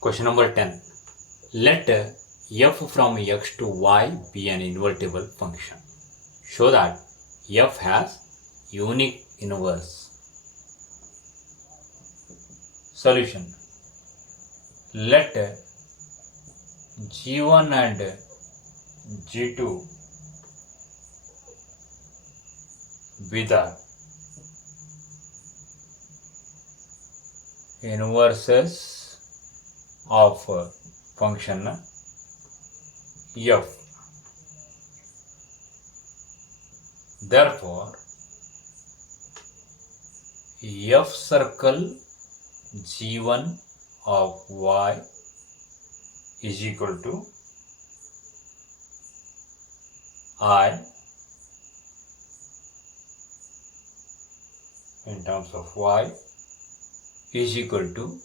Question number 10. Let f from x to y be an invertible function. Show that f has unique inverse. Solution. Let g1 and g2 be the inverses of function f. Therefore, f circle g1 of y is equal to I in terms of y is equal to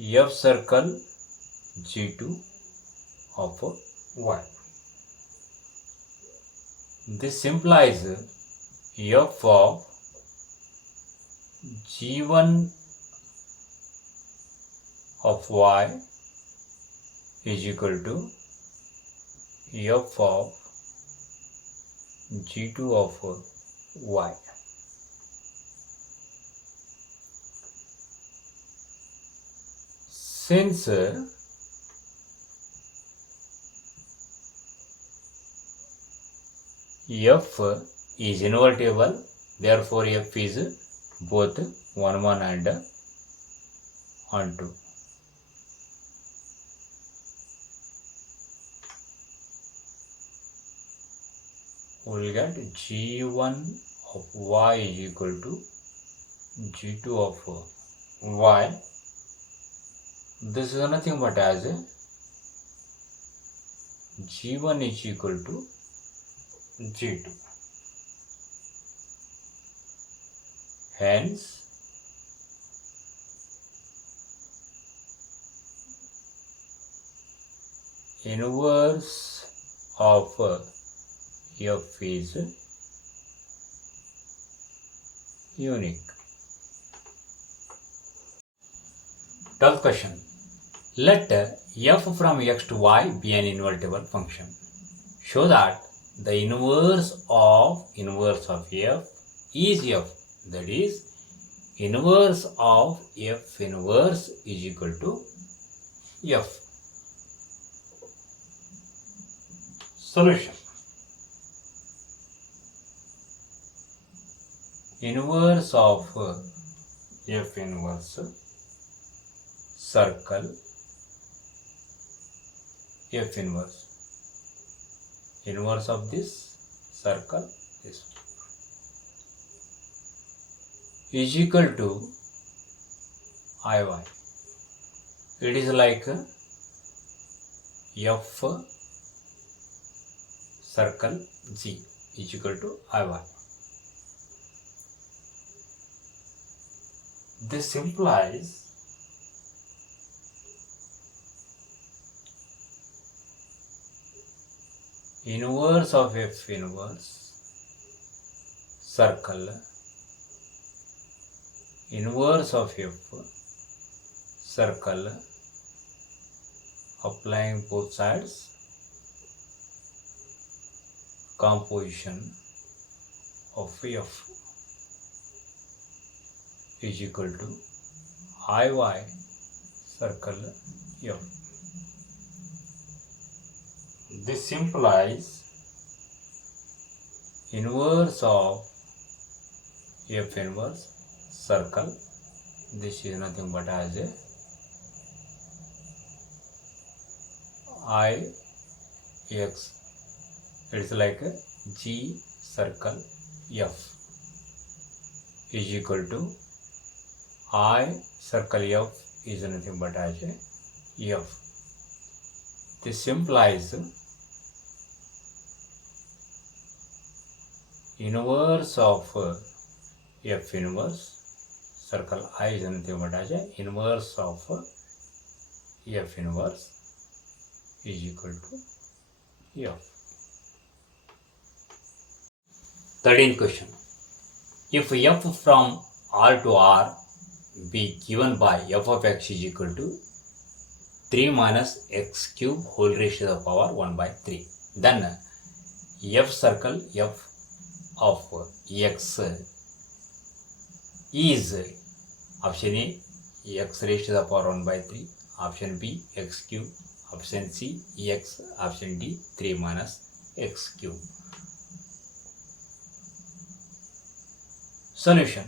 f circle g2 of y. This implies f of g1 of y is equal to f of g2 of y. Since f is invertible, therefore f is both 1 1 and 1 2. We will get g1 of y is equal to g2 of y. This is nothing but as g1 is equal to g2. Hence, inverse of f is unique. 12th question. Let f from x to y be an invertible function. Show that the inverse of f is f. That is, inverse of f inverse is equal to f. Solution. Inverse of f inverse circle f inverse. Inverse of this circle this is equal to iy. It is like f circle g is equal to iy. This implies inverse of f inverse circle inverse of f circle applying both sides composition of f is equal to iy circle f. This implies inverse of f inverse circle. This is nothing but as a I x. It is like a g circle f is equal to I circle f is nothing but as a f. This implies inverse of f inverse circle I is nothing but as a inverse of f inverse is equal to f. 13th question. If f from R to R be given by f of x is equal to 3 minus x cube whole raised to the power 1 by 3. Then f circle f of x is option A x raised to the power 1 by 3, option B x cube, option C x, option D 3 minus x cube. Solution.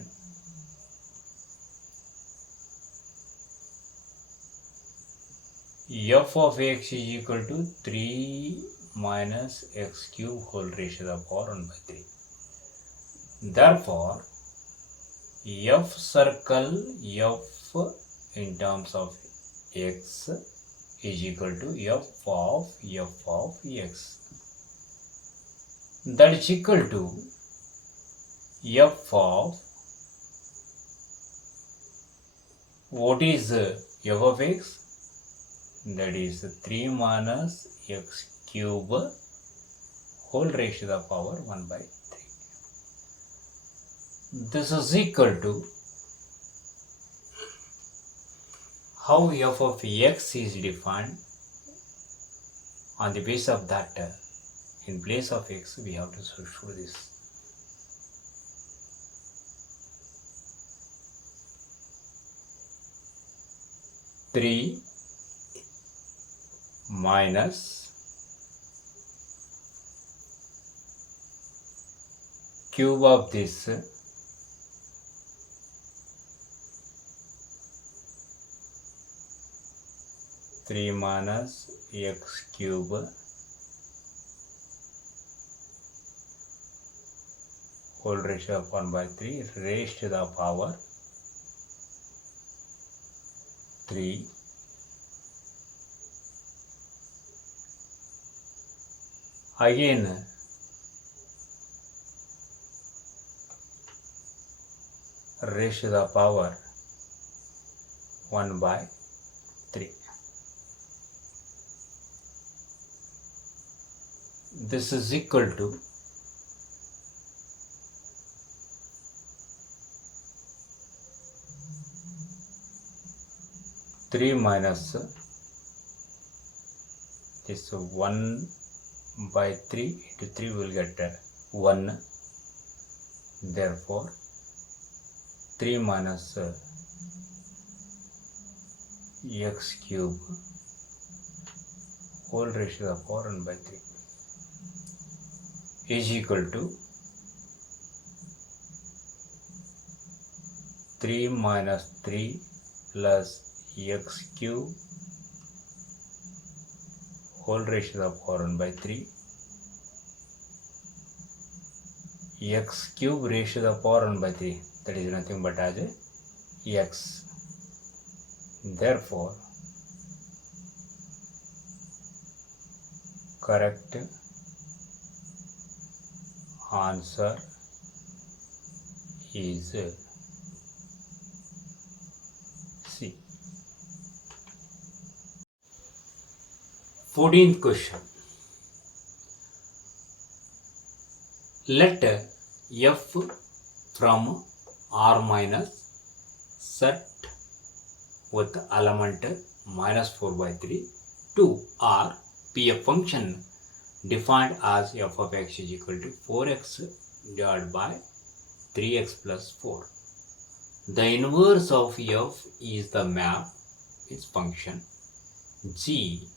F of x is equal to 3 minus x cube whole raised to the power 1 by 3. Therefore, f circle f in terms of x is equal to f of x. That is equal to f of, what is f of x? That is 3 minus x cube whole raised to the power 1 by 3. This is equal to, how f of x is defined? On the basis of that, in place of x we have to show this. Three minus cube of this 3 minus x cube whole raised to 1 by 3 raised to the power 3 again raised to the power 1 by 3. This is equal to three minus this 1 by 3 into 3 will get 1. Therefore 3 minus x cube whole raised to the power 1 by 3 is equal to 3 minus 3 plus x cube whole raised to the power 1 by 3, x cube raised to the power 1 by 3, that is nothing but as a x. Therefore, correct answer is C. 14th question. Let f from R minus set with element minus 4 by 3 to R be a function defined as f of x is equal to 4x divided by 3x plus 4. The inverse of f is the map, its function g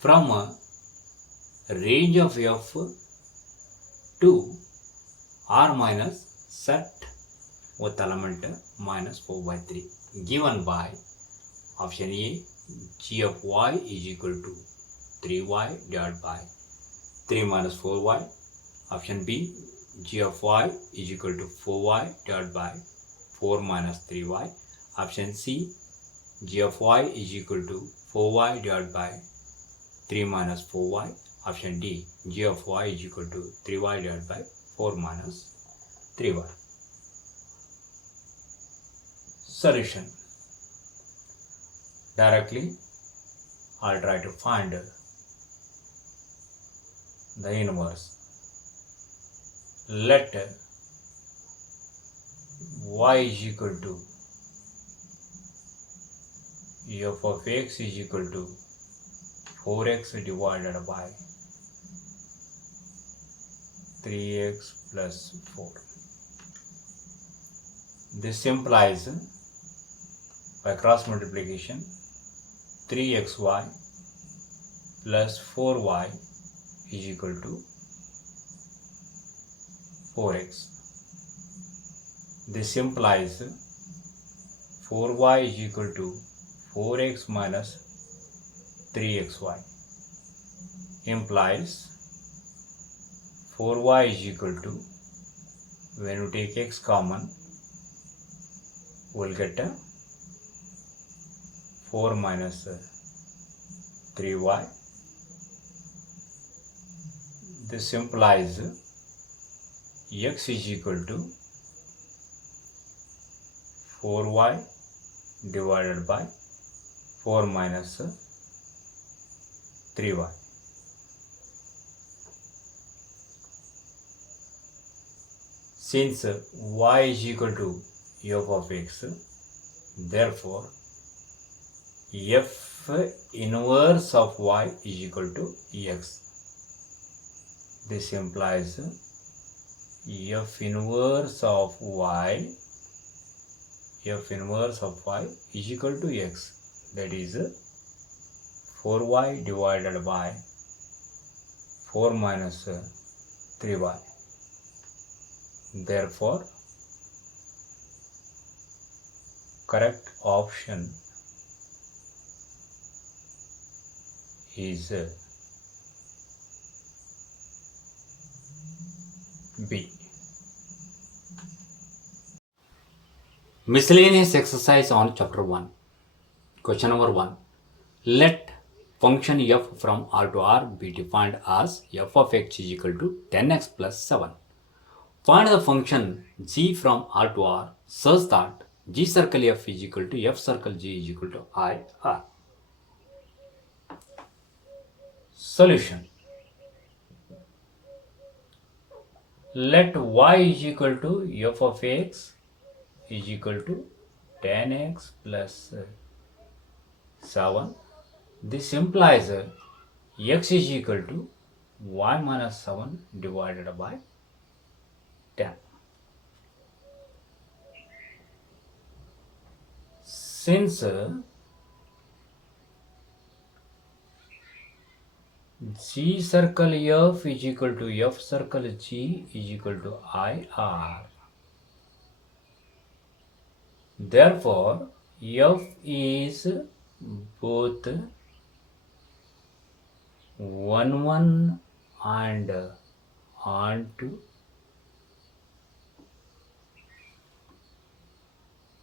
from a range of f to R minus set with element minus 4 by 3 given by option A g of y is equal to 3y divided by 3 minus 4y, option B g of y is equal to 4y divided by 4 minus 3y, option C g of y is equal to 4y divided by 3 minus 4y, option D g of y is equal to 3y divided by 4 minus 3y. Solution. Directly I'll try to find the inverse. Let y is equal to f of x is equal to 4x divided by 3x plus 4. This implies by cross multiplication 3xy plus 4y is equal to 4x. This implies 4y is equal to 4x minus 3xy. Implies 4y is equal to, when you take x common, we'll get 4 minus 3y. This implies x is equal to 4y divided by 4 minus 3y. Since y is equal to f of x, therefore f inverse of y is equal to x. This implies f inverse of y is equal to x. That is 4y divided by 4 minus 3y. Therefore, correct option is B. Miscellaneous exercise on chapter 1. Question number 1. Let function f from R to R be defined as f of x is equal to 10x plus 7. Find the function g from R to R such that g circle f is equal to f circle g is equal to I R. Solution. Let y is equal to f of x is equal to 10x plus 7. This implies x is equal to y minus 7 divided by 10. Since g circle f is equal to f circle g is equal to IR, therefore f is both 1 and onto.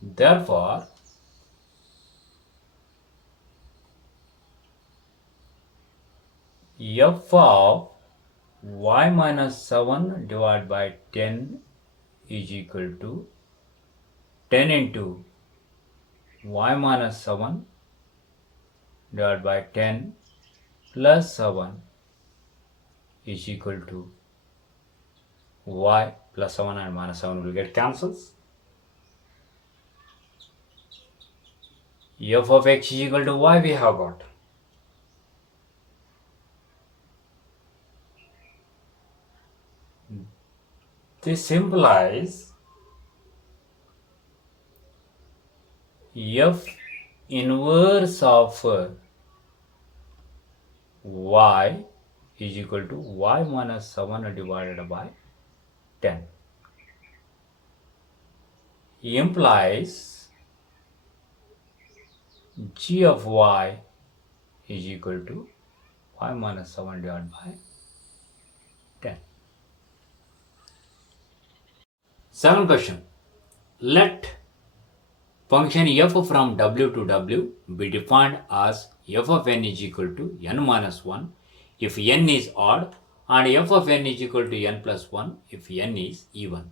Therefore, f of y minus 7 divided by 10 is equal to 10 into y minus 7 divided by 10 plus 7 is equal to y plus 7 and minus 7 will get cancels. F of x is equal to y we have got. This implies f inverse of y is equal to y minus 7 divided by 10. Implies g of y is equal to y minus 7 divided by 10. Second question. Let function f from w to w be defined as f of n is equal to n minus 1 if n is odd and f of n is equal to n plus 1 if n is even.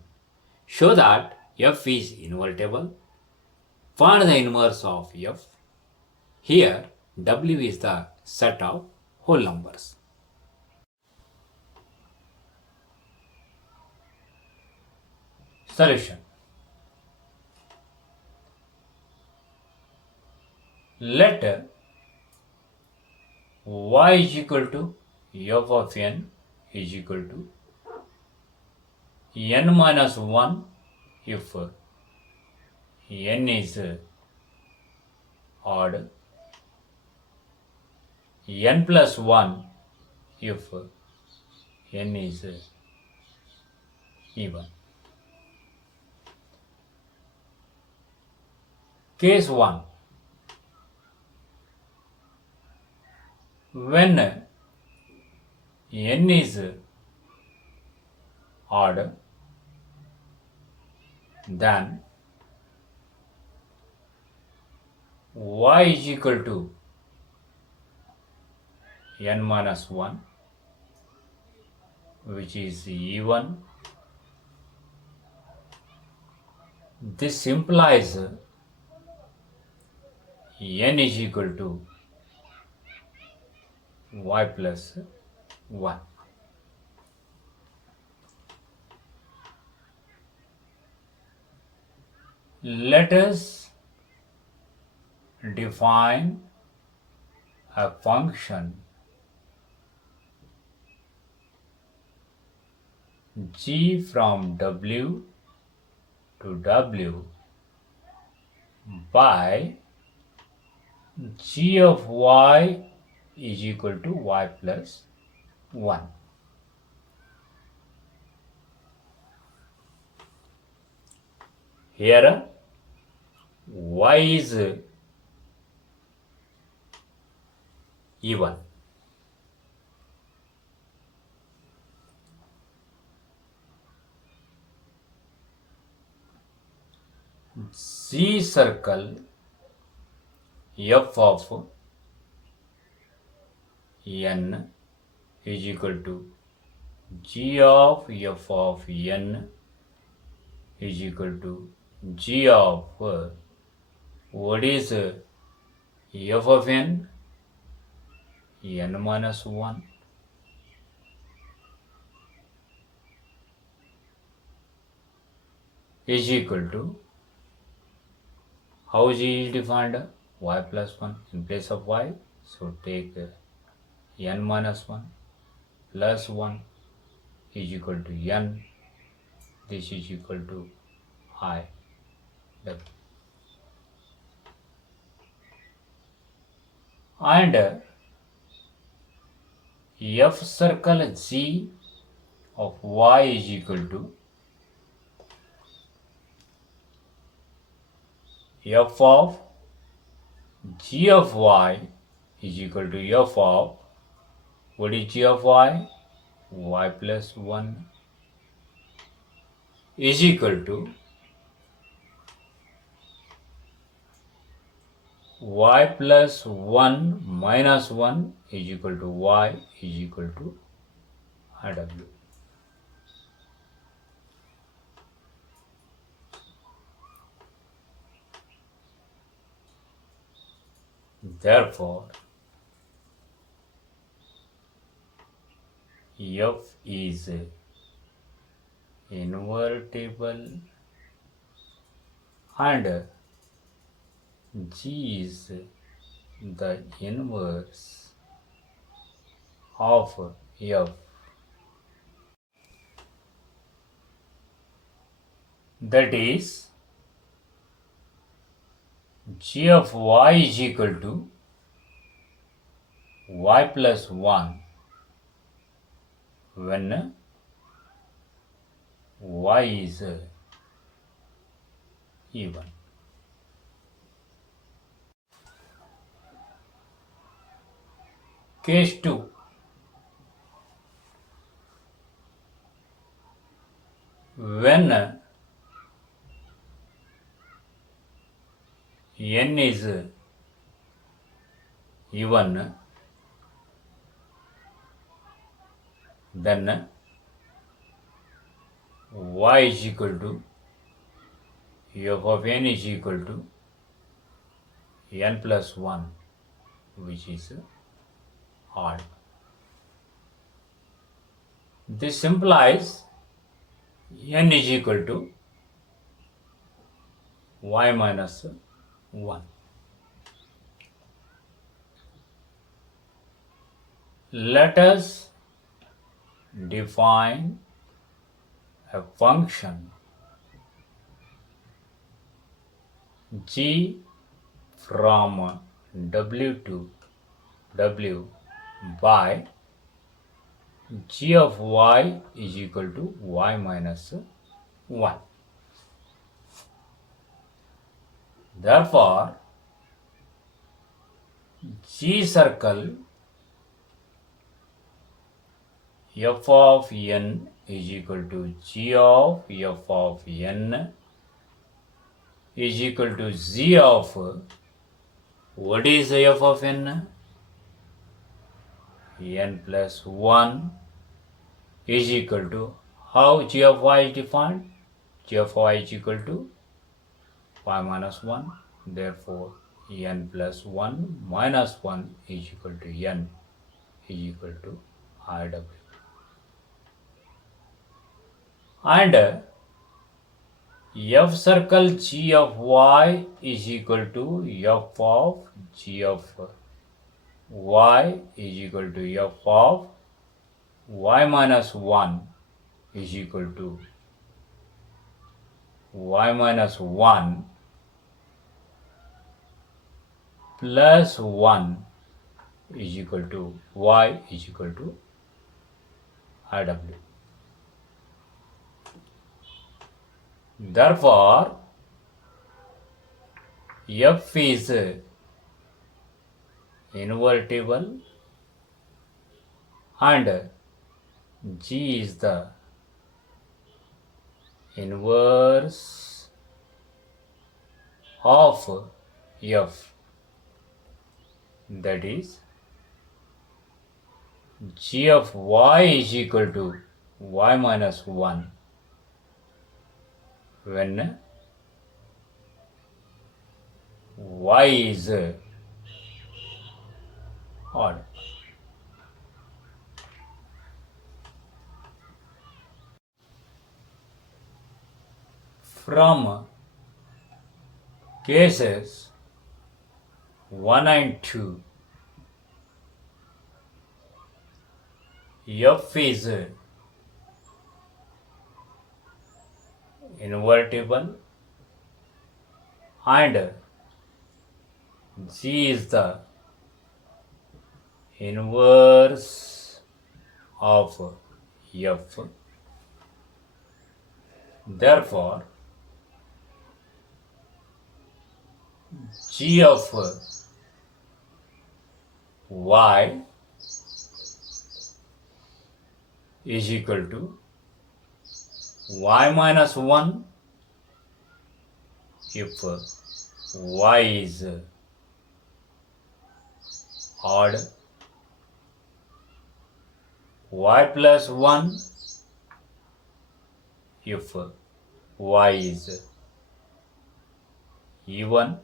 Show that f is invertible. Find the inverse of f. Here w is the set of whole numbers. Solution. let y is equal to f of n is equal to n minus 1 if n is odd, n plus 1 if n is even. Case 1. When n is odd, then y is equal to n minus 1, which is even. This implies n is equal to y plus 1. Let us define a function g from w to w by g of y is equal to y plus 1. Here y is even. Z circle f of n is equal to g of f of n is equal to g of what is f of n minus 1 is equal to, how g is defined, y plus 1 in place of y, so take n minus 1 plus 1 is equal to n, this is equal to I w. And f circle g of y is equal to f of g of y is equal to f of, what is g of y? Y plus 1 is equal to y plus 1 minus 1 is equal to y is equal to w. Therefore, f is invertible and g is the inverse of f. That is, g of y is equal to y plus 1 when y is even. Case 2. When n is even, then y is equal to f of n is equal to n plus 1, which is odd. This implies n is equal to y minus 1. Let us define a function g from w to w by g of y is equal to y minus 1. Therefore, G circle f of n is equal to g of f of n is equal to z of, what is f of n? N plus 1 is equal to, how g of y is defined? G of y is equal to y minus 1. Therefore, n plus 1 minus 1 is equal to n is equal to Rw. And f circle g of y is equal to f of g of y is equal to f of y minus 1 is equal to y minus 1 plus 1 is equal to y is equal to Rw. Therefore, f is invertible and g is the inverse of f, that is g of y is equal to y minus 1 when y is odd. From cases 1 and 2, f is invertible and g is the inverse of f. Therefore, g of y is equal to y minus 1 if y is odd, y plus 1 if y is even,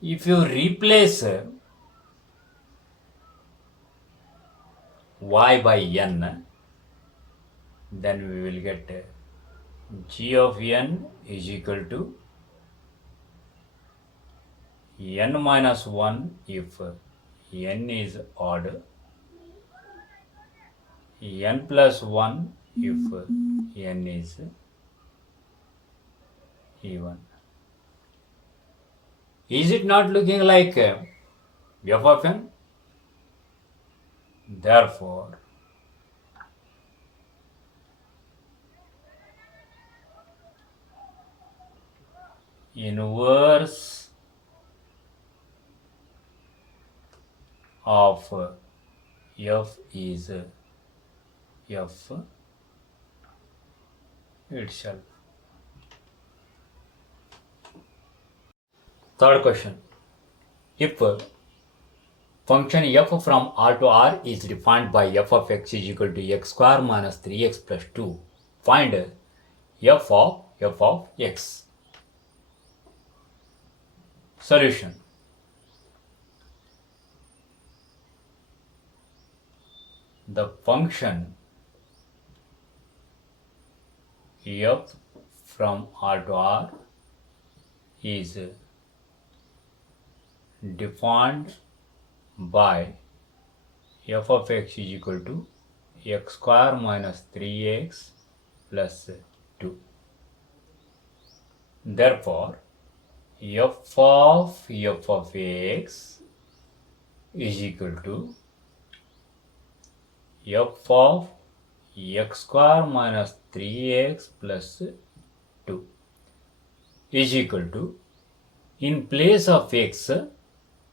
if you replace y by n, then we will get g of n is equal to n minus 1 if n is odd, n plus 1 if n is even. Is it not looking like f of n? Therefore, inverse of f is f itself. Third question. If function f from R to R is defined by f of x is equal to x square minus 3x plus 2, find f of x. Solution. The function f from R to R is defined by f of x is equal to x square minus 3x plus 2. Therefore, f of x is equal to f of x square minus 3x plus 2 is equal to, in place of x,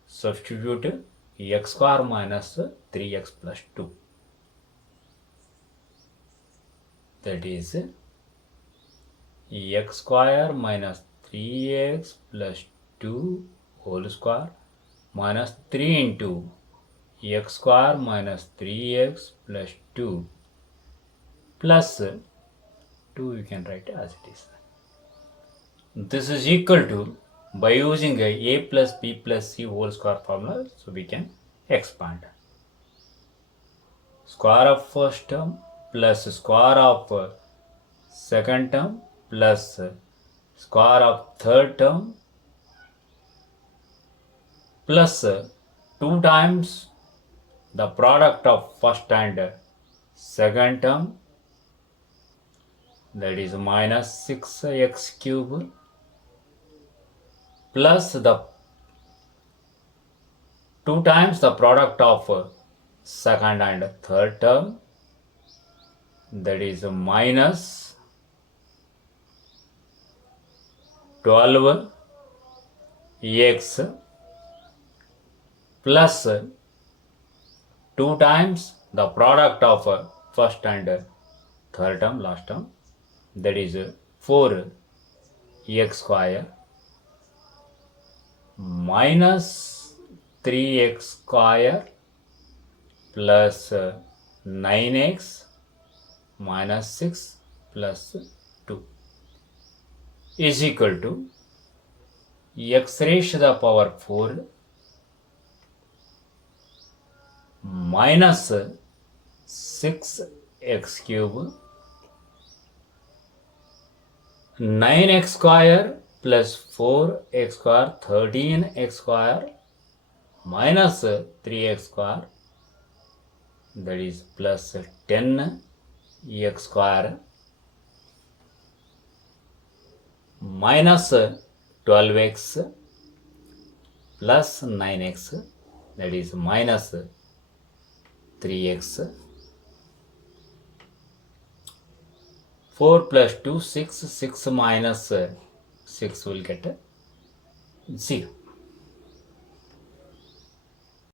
substitute x square minus 3x plus 2. That is x square minus 3x plus 2 whole square minus 3 into x square minus 3x plus 2 plus 2 you can write as it is. This is equal to, by using a plus b plus c whole square formula, so we can expand. Square of first term plus square of second term plus square of third term plus 2 times the product of first and second term, that is minus 6x cube, plus the 2 times the product of second and third term, that is minus 12x plus 2 times the product of first and third term, last term, that is 4x square minus 3x square plus 9x minus 6 plus 2 is equal to x raised to the power 4 minus 6x cube 9x square plus 4x square 13x square minus 3x square, that is plus 10x square minus 12x plus 9x, that is minus 3x. 4 plus 2, 6, 6 minus 6 will get 0.